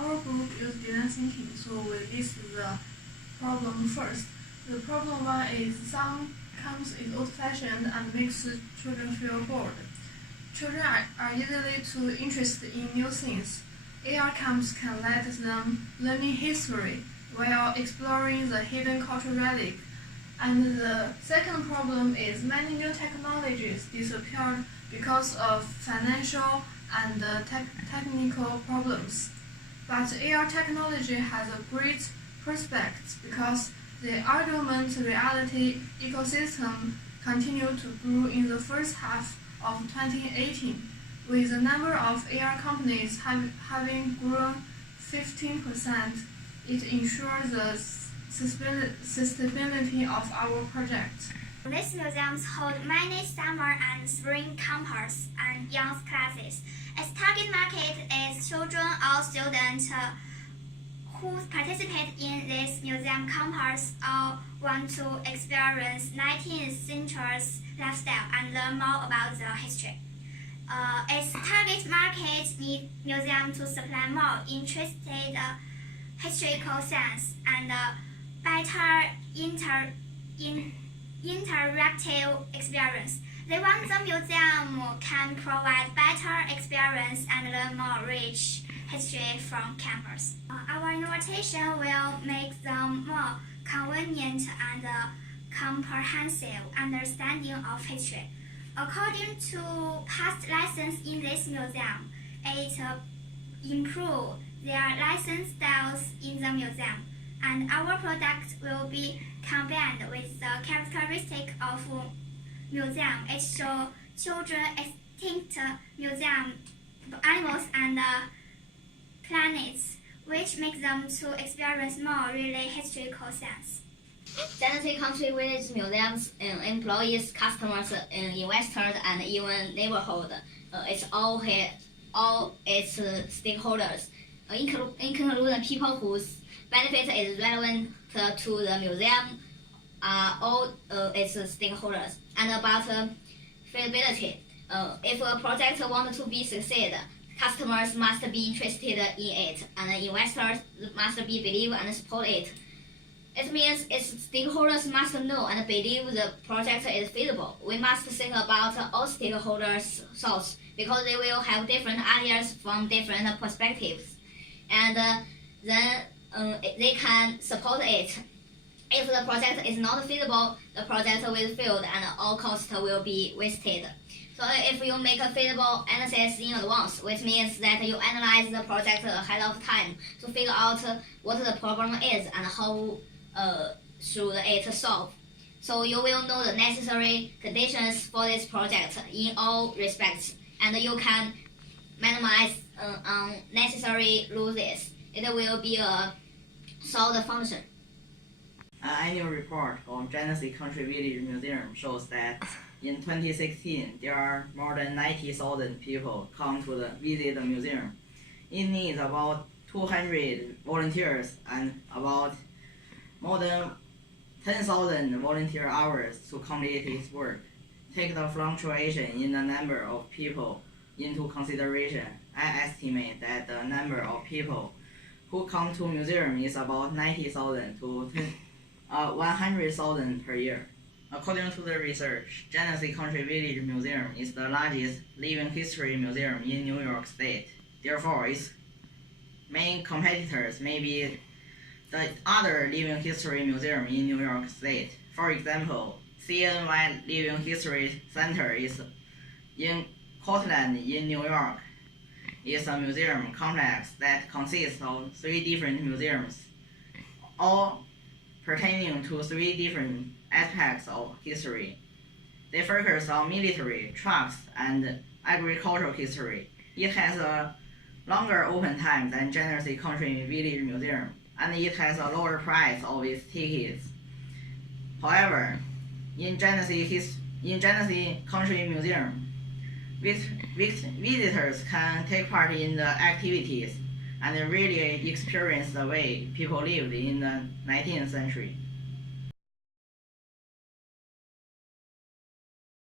our group used design thinking, so we list the problem first. The problem one is some camps is old-fashioned and makes children feel bored. Children are easily too interested in new things. AR camps can let them learning history while exploring the hidden cultural relic. And the second problem is many new technologies disappeared because of financial and technical problems. But AR technology has a great prospect because the augmented reality ecosystem continued to grow in the first half of 2018, with the number of AR companies having grown 15%. It ensures the sustainability of our project. These museums hold many summer and spring campers and young classes. Its target market is children or students who participate in these museum campers or want to experience 19th century's lifestyle and learn more about the history. Its target market needs museums to supply more interested historical science and better interactive experience. They want the museum can provide better experience and learn more rich history from campus. Our invitation will make them more convenient and comprehensive understanding of history. According to past lessons in this museum, it improves their lesson styles in the museum, and our product will be combined with the characteristic of museum. It shows children extinct museum animals and planets, which makes them to experience more really historical science. Genesee Country Village Museums employees, customers, investors, and even neighborhood. It's all its stakeholders, including people whose benefit is relevant to the museum, all its stakeholders. And about feasibility, if a project wants to be succeed, customers must be interested in it, and investors must believe and support it. It means its stakeholders must know and believe the project is feasible. We must think about all stakeholders' thoughts because they will have different ideas from different perspectives, and then they can support it. If the project is not feasible, the project will fail and all costs will be wasted. So if you make a feasible analysis in advance, which means that you analyze the project ahead of time to figure out what the problem is and how should it solve. So you will know the necessary conditions for this project in all respects, and you can minimize unnecessary losses. It will be a solid function. An annual report of Genesee Country Village Museum shows that in 2016, there are more than 90,000 people come to visit the museum. It needs about 200 volunteers and about more than 10,000 volunteer hours to complete its work. Take the fluctuation in the number of people into consideration. I estimate that the number of people who come to museum is about 90,000 to 100,000 per year. According to the research, Genesee Country Village Museum is the largest living history museum in New York State. Therefore, its main competitors may be the other living history museum in New York State. For example, CNY Living History Center is in Cortland in New York. It's a museum complex that consists of 3 different museums, all pertaining to 3 different aspects of history. They focus on military, trucks, and agricultural history. It has a longer open time than Genesee Country Village Museum, and it has a lower price of its tickets. However, in Genesee Country Museum, visitors can take part in the activities and really experience the way people lived in the 19th century.